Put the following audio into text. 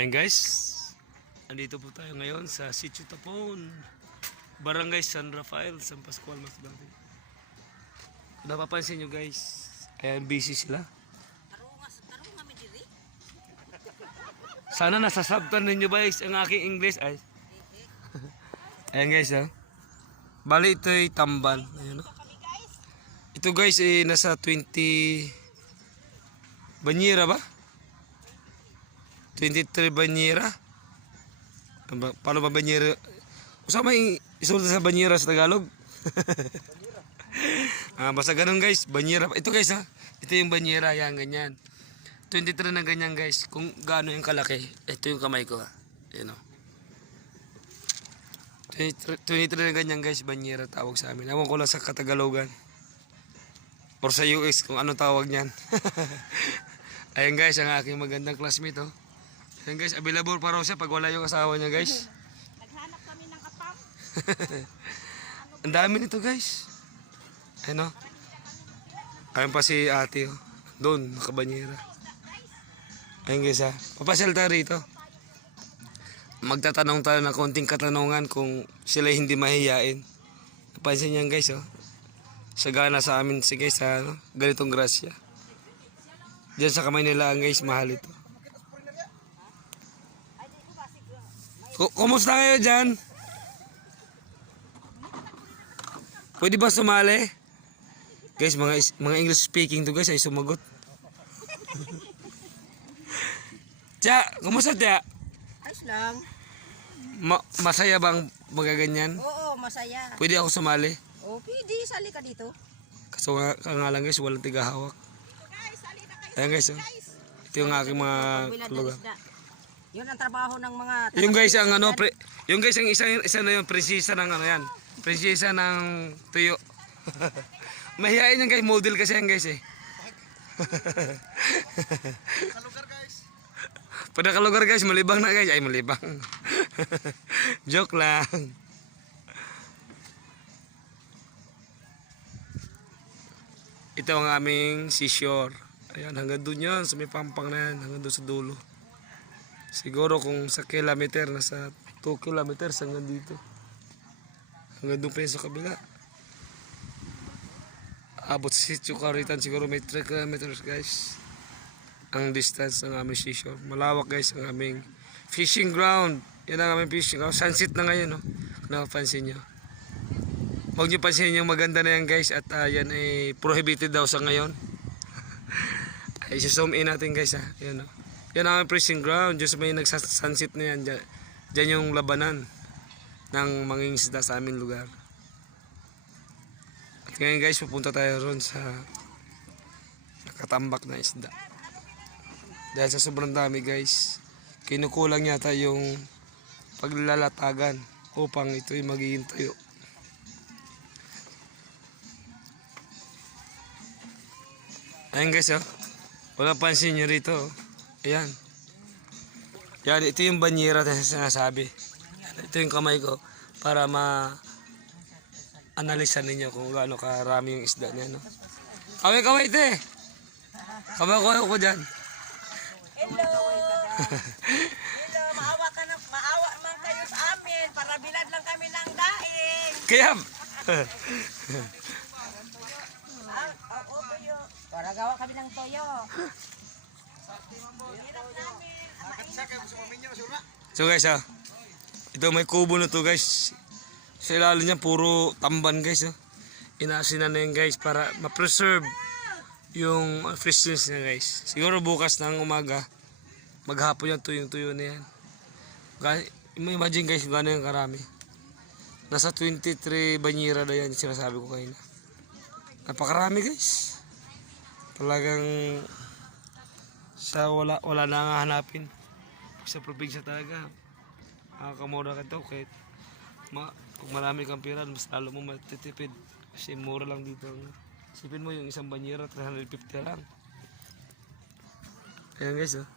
Ayan guys, andito po tayo ngayon sa Sitio Tapon, Barangay San Rafael, San Pascual, Masbate. Kung napapansin nyo guys, ayan busy sila. Sana nasasabtan ninyo guys ang aking English. Ay. Ayan guys ha. Bali ito'y tamban. Ayan, oh. Ito guys nasa 20 banyera ba? 23 banyera. Paano ba banyera? Usama yung isulta sa banyera sa Tagalog. Basta ganun guys, banyera. Ito guys ha, ito yung banyera, yan ganyan. 23 na ganyan guys, kung gaano yung kalaki. Ito yung kamay ko ha. Ayan o. 23 na ganyan guys, banyera tawag sa amin. Ewan ko lang sa Katagalogan. Or sa US kung ano tawag niyan. Ayan guys, ang aking magandang classmate oh. Ayan guys, available pa raw siya pag wala yung asawa niya guys. Naghanap kami ng apam. Ang dami nito guys. Ayan o. Ayan pa si ate oh. Doon, nakabanyera. Ayan guys ha. Papasyal tayo rito. Magtatanong tayo ng konting katanungan kung sila hindi mahihiyain. Napansin niyan guys oh. Sagana sa amin si guys ha. No? Ganitong grasya. Diyan sa kamay nila ang guys, mahal ito. Kumusta kayo dyan? Pwede ba sumali? Guys, mga English speaking to guys ay sumagot. Tia, kumusta Tia? Ayos lang. Masaya bang magaganyan? Oo, masaya. Pwede ako sumali? O, pwede. Sali ka dito. Kaso nga lang guys, walang tigahawak. Ayan guys, oh. Ito yung aking mga lugar. Yun ang trabaho ng mga... Yung guys ang ano, yung guys ang isa na yung prinsesa ng ano yan. Prinsesa ng tuyo. Mahihain yan guys, model kasi yan guys eh. Kalugar guys. Pada kalugar guys, malibang na guys. Ay malibang. Joke lang. Ito ang aming seashore. Ayan, hanggang doon yan. Sa may pampang na yan. Hanggang doon sa dulo. Siguro kung sa kilometer, nasa 2 kilometers hanggang dito. Hanggang doon pa yun sa kabila. Abot sa Sitio Caritan siguro may 3 kilometers guys. Ang distance ng aming seashore. Malawak guys ang aming fishing ground. Yan ang aming fishing ground. Sunset na ngayon. No? Kung napapansin nyo. Huwag nyo pansin yung maganda na yan guys. At yan ay prohibited daw sa ngayon. Ay zoom in natin guys ha. Yan o. Yan ang aming fishing ground. Diyos may nagsasunset na yan. Diyan yung labanan ng mangingisda sa aming lugar. At ngayon guys, pupunta tayo ron sa nakatambak na isda. Dahil sa sobrang dami guys, kinukulang yata yung paglalatagan upang ito'y magiging tuyo. Ayan guys oh. Wala pansin nyo rito oh. Ayan. Yan, ito yung banyera na sinasabi. Ito yung kamay ko para ma-analysan ninyo kung gaano karami yung isda niya, no? Kaway-kaway ito eh. Kaway-kaway ko dyan. Hello! Hello! Maawa man kayo sa amin para bilad lang kami ng daing. Kaya... Oo, toyo. Para gawa kami ng toyo. Hirap namin. So guys ito may kubo na to guys. Sa ilalim niya puro tamban guys oh. Inaasinan na yun guys para ma-preserve yung freshness niya guys. Siguro bukas ng umaga maghapon yung tuyong-tuyo na yan. Imagine guys gano'n yung karami. Nasa 23 banyera na yan sinasabi ko kayo na. Napakarami guys. Talagang sa wala na nga hanapin. Sa probinsya talaga makakamura ka ito kahit kung marami kang pera mas lalo mo matitipid kasi mura lang dito. Isipin mo yung isang banyera 350 lang. Ayan guys oh.